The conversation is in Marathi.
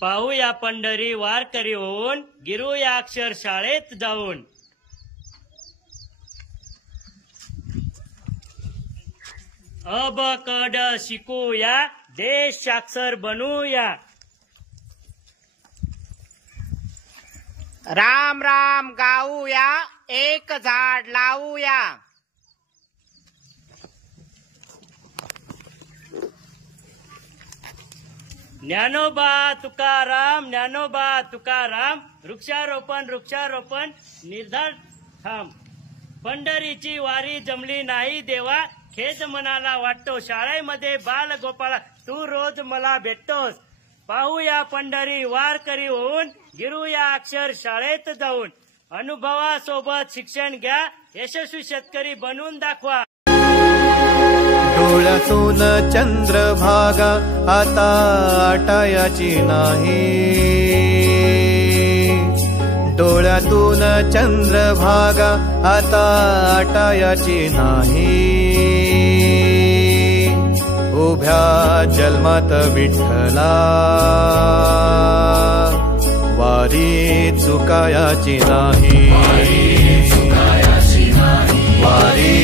पाहूया पंढरी वारकरी होऊन, गिरूया अक्षर शाळेत जाऊन. अब कड शिकूया, देश साक्षर बनूया. राम राम गाऊया, एक झाड लावूया. ज्ञानोबा तुकाराम, ज्ञानोबा तुकाराम, वृक्षारोपण वृक्षारोपण निर्धार थांब. पंढरीची वारी जमली नाही देवा, खेद मनाला वाटतो. शाळेमध्ये बाल गोपाळा तू रोज मला भेटतोस. पाहूया पंढरी वारकरी होऊन, गिरूया अक्षर शाळेत जाऊन. अनुभवासोबत शिक्षण घ्या, यशस्वी शेतकरी बनवून दाखवा. डोळ्यातून चंद्रभागा आता आटायाची नाही. डोळ्यातून चंद्रभागा आता आटायाची नाही. उभ्या जन्मात विठ्ठला वारी चुकायाची नाही. वारी